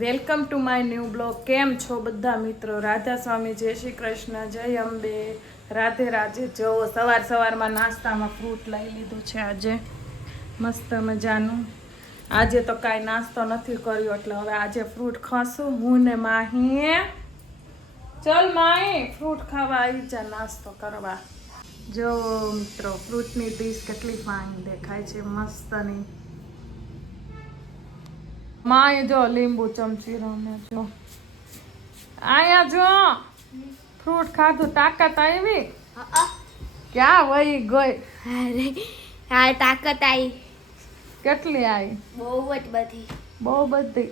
Welcome to my new blog. કેમ છો બધા મિત્રો? રાધા સ્વામી, જય શ્રી કૃષ્ણ, જય અંબે, રાધે રાધે. જો સવારમાં નાસ્તામાં ફ્રૂટ લઈ લીધું છે આજે મસ્ત મજાનું. આજે તો કાંઈ નાસ્તો નથી કર્યો એટલે હવે આજે ફ્રૂટ ખાશું હું ને માહી. ચલ માહી ફ્રૂટ ખાવા આવી જા નાસ્તો કરવા. જો મિત્રો ફ્રૂટની ડીશ કેટલી ફાઇન દેખાય છે, મસ્તની. માય જો લીંબુ ચમચી રમે જો. આયા જો ફ્રૂટ ખાધું તાકાત આવી. ક્યાં વહી ગઈ? અરે હા તાકાત આવી. કેટલી આવી? બહુ જ બધી. બહુ બધી.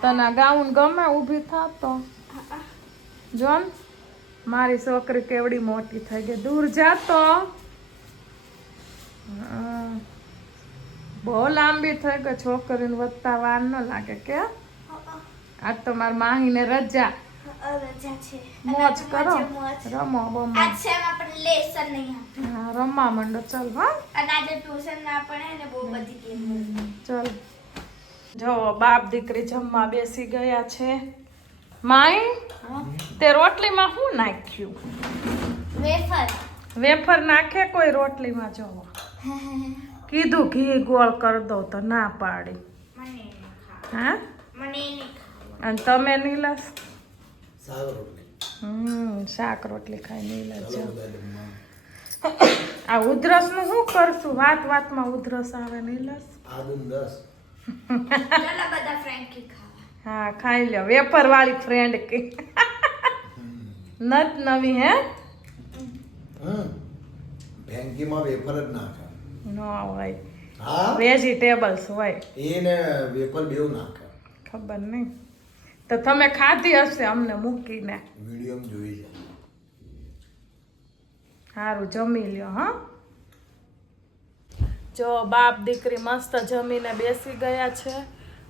તને ગાઉન ગમે? ઊભી થાતો જો ને મારી છોકરી કેવડી મોટી થઈ ગઈ. દૂર જાતો બહુ લાંબી થઈ ગઈ. છોકરીને વધતા વાર ન લાગે કે? આજ તો મારી માહીને રજા. રજા છે. મોજ કરો, રમો બમો. આજ છે આપણે લેસન નહીં આપે. હા રમવા માંડો ચાલ. હા અને આજે ટ્યુશન ના પડે ને બહુ બધી ગેમ. ચાલ. જો બાપ દીકરી જમવા બેસી ગયા છે. માઈ તે રોટલીમાં શું નાખ્યું? વેફર. વેફર નાખે કોઈ રોટલીમાં? જોવો કીધું ઘી ગોળ કરી દો તો ના પાડી. મને નહીં ખાવ. હા મને નહીં ખાવ. અને તમે નીલસ? શાક રોટલી. શાક રોટલી ખાઈ નીલસ. જો આ ઉધરસ નું શું કરશું? વાતમાં ઉધરસ આવે નીલસ. આદુન 10. ચાલો બધા ફ્રેન્કી ખાવા. હા ખાઈ લ્યો. વેફર વાળી ફ્રેન્ડ કે નત નવી હે? ફેંકીમાં વેફર જ નાખે. નો હોય, હા વેજીટેબલ્સ હોય. એને વેફર બેવ નાખે. ખબર નહીં. તો તમે ખાધી હશે અમને મૂકીને. વિડીયોમાં જોઈ છે. સારું જમી લ્યો. હા જો બાપ દીકરી મસ્ત જમીને બેસી ગયા છે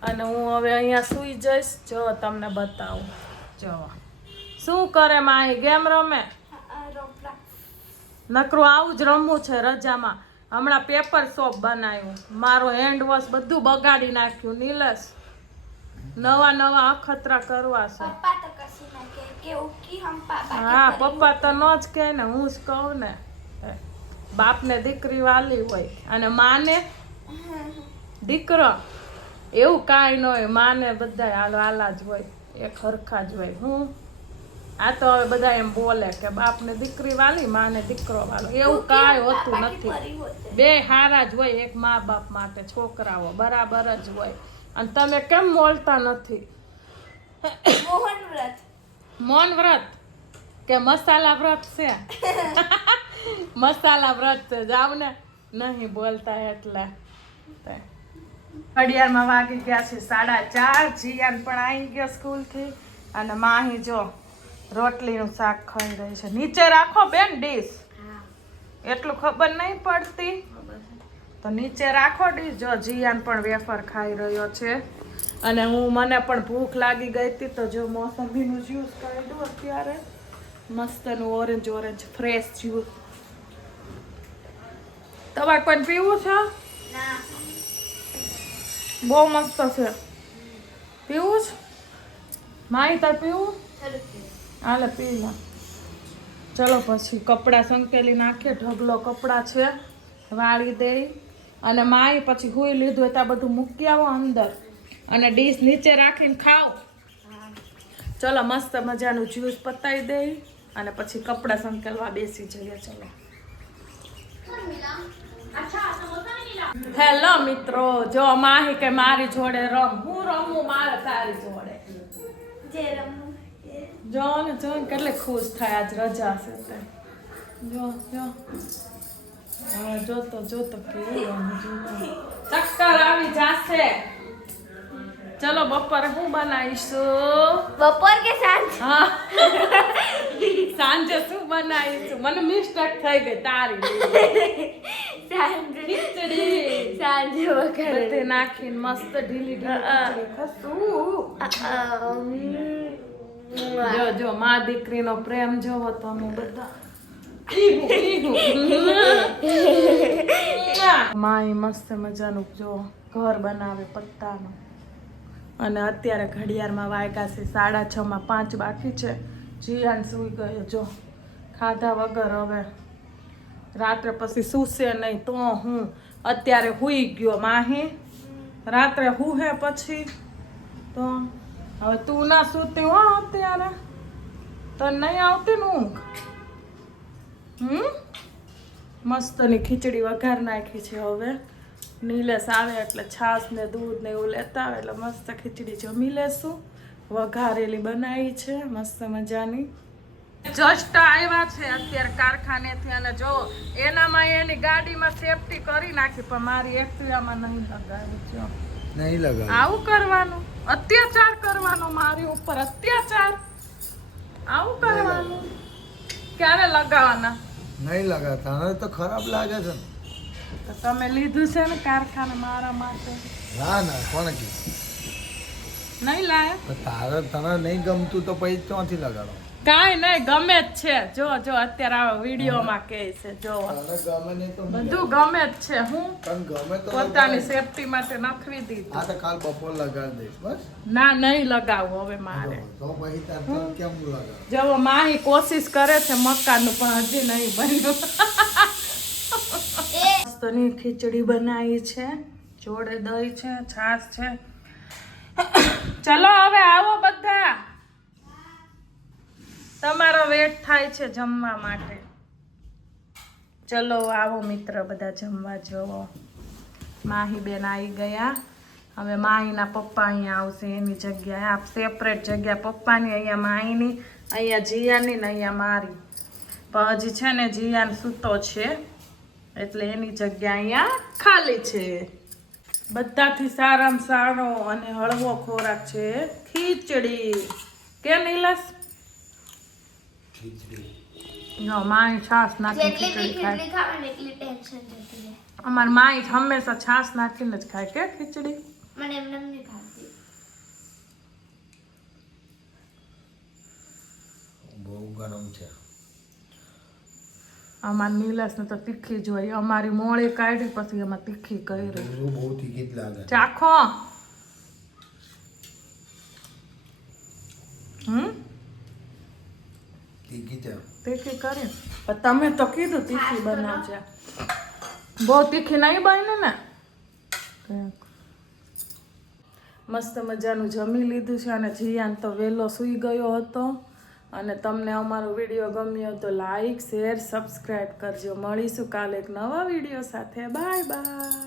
અને હું હવે અહીંયા સૂઈ જઈશ. જો તમને બતાવું. જો શું કરે માહી? ગેમ રમે? નકરું આવું જ રમવું છે રજામાં. હમણાં પેપર સોપ બનાવ્યું. મારો હેન્ડ વોશ બધું બગાડી નાખ્યું. નીલસ નવા અખતરા કરવા છે. પપ્પા તો કસી ના કે ઓકી હમ પાપા. હા પપ્પા તો ન જ કહે ને, હું જ કહું ને. બાપને દીકરી વાલી હોય અને માને દીકરો. એવું કાંઈ ન હોય. માને બધા વાલા જ હોય, એક હરખા જ હોય. હું આ તો હવે બધા એમ બોલે કે બાપને દીકરી વાલી, માને દીકરો વાલો. એવું કાંઈ હોતું નથી. બે હારા જ હોય એક મા બાપ માટે. છોકરાઓ બરાબર જ હોય. અને તમે કેમ બોલતા નથી? મોહન વ્રત. મૌન વ્રત કે મસાલા વ્રત છે? મસાલા વ્રત છે. જાવ ને નહીં બોલતા એટલે. ઘડિયાળમાં વાગી ગયા છે 4:30. જીયાન પણ આવી ગયો સ્કૂલથી અને માહી જો રોટલીનું શાક ખાઈ રહી છે. નીચે રાખો બેન ડીશ. એટલું ખબર નહીં પડતી તો નીચે રાખો ડીશ. જો જીયાન પણ વેફર ખાઈ રહ્યો છે અને મને પણ ભૂખ લાગી ગઈ હતી તો જો મોસંબીનું જ્યુસ કાઢ્યું અત્યારે. મસ્તનું ઓરેન્જ ફ્રેશ જ્યુસ. તમારે કોઈ પીવું છે? ના બહુ મસ્ત છે. પીવું છે? માઈ તાર પીવું? હાલે પી લે. ચલો પછી કપડાં સંકેલી નાખીએ. ઢગલો કપડાં છે, વાળી દે. અને માઈ પછી હુઈ લીધું એટલે બધું મૂકી આવો અંદર અને ડીશ નીચે રાખીને ખાઓ. ચલો મસ્ત મજાનું જ્યુસ પતાવી દે અને પછી કપડાં સંકેલવા બેસી જઈએ. ચલો. હેલો મિત્રો, જો માહી કે મારી જોડે રમ. હું રમું મારે તારી જોડે. જે રમવું. જો ને કેટલી ખુશ થાય. આજ રજા છે તે. જો હવે જોતો કેવું ચક્કર આવી જાશે. ચલો બપોરે શું બનાવીશું? બપોર કે સાંજ? હા સાંજે શું બનાવીશું? મને મિસ્ટેક થઈ ગઈ તારી. ખીચડી સાંજે વગર બધે નાખીને મસ્ત ઢીલી ખીચડી ખસું. જો મા દીકરીનો પ્રેમ જોવો તમે બધા. માય મસ્ત મજાનું જો ઘર બનાવે પત્તાનું. અને અત્યારે ઘડિયાળમાં વાગ્યા છે 6:30 5 બાકી છે. જીયાન સૂઈ ગયો જો ખાધા વગર. હવે રાત્રે પછી સૂશે નહીં તો હું અત્યારે સૂઈ ગયો. માહી રાત્રે હુહે પછી તો હવે તું ના સૂતી હો અત્યારે તો નહીં આવતી ને ઊંઘ. મસ્તની ખીચડી વઘાર નાખી છે. હવે નીલેશ આવે એટલે છાશ ને દૂધ ને એવું લેતા આવે એટલે મસ્ત ખીચડી જમી લેશું. વઘારેલી બનાવી છે મસ્ત મજાની. જસ્ટ આવ્યા છે અત્યારે કારખાનેથી અને જો એનામાં એની ગાડીમાં સેફટી કરી નાખી પણ મારી એક્ટિવામાં નહીં લગાવી છે. નહીં લગાવ. આવું કરવાનું, અત્યાચાર કરવાનો મારી ઉપર, અત્યાચાર આવું કરવાનું. ક્યારે લગાવવાના? નહીં લગાવતા. હવે તો ખરાબ લાગે છે ને. તો તમે લીધું છે ને કારખાને મારા માટે. ના કોણે કીધું? નહીં લાય તો તારે તને નહીં ગમતું તો પછી ક્યાંથી લગાડો? કાંઈ નહીં, ગમે જ છે. જો અત્યારે આ વિડીયોમાં કહે છે જો તને ગમે નહીં તો બધું ગમે જ છે. હું તને ગમે તો પોતાની સેફટી માટે નખવી દીધું. આ તો કાલ બપોર લગાડી દઈશ બસ. ના નહીં લગાવું હવે મારે. તો પછી તાર તો કેમ લગાડ? જો માહી કોશિશ કરે છે મકાનનું પણ હજી નહીં બન્યું. મસ્તની ખીચડી બનાવી છે, જોડે દહીં છે, છાશ છે. ચલો હવે આવો બધા, તમારો વેટ થાય છે જમવા માટે. ચલો આવો મિત્ર બધા જમવા જોવો. માહી બેન આવી ગયા. હવે માહીના પપ્પા અહીંયા આવશે એની જગ્યાએ. આપ સેપરેટ જગ્યા પપ્પાની, અહીંયા માહીની, અહીંયા જીયાની ને અહીંયા મારી. પણ હજી છે ને જીયાન સૂતો છે એટલે એની જગ્યા અહીંયા ખાલી છે. બધાથી સારામાં સારો અને હળવો ખોરાક છે ખીચડી. કે નીલેશ? ખીચડી. જો માય છાશ નાખી જેટલી બી ખીચડી ખાય. ખીચડી ખાવે ને એટલી ટેન્શન જતી રહે. અમાર માય હંમેશા છાશ નાખીને જ ખાય કે ખીચડી. મને એમને નહીં ભાવતી. બહુ ગરમ છે. અમાર નીલેશને તો તીખી જોઈએ. અમારી મોળી કાઢી પછી એમાં તીખી કરી. બહુ તીખી જ લાગે. ચાખો. તીખી છે. તીખી કરી પણ તમે તો કીધું તીખી બનાવજે. બહુ તીખી નહીં બની ને. મસ્ત મજાનું જમી લીધું છે અને જીયાન તો વહેલો સૂઈ ગયો હતો. અને તમને અમારો વિડીયો ગમ્યો તો લાઈક, શેર, સબસ્ક્રાઈબ કરજો. મળીશું કાલે એક નવા વિડીયો સાથે. Bye bye.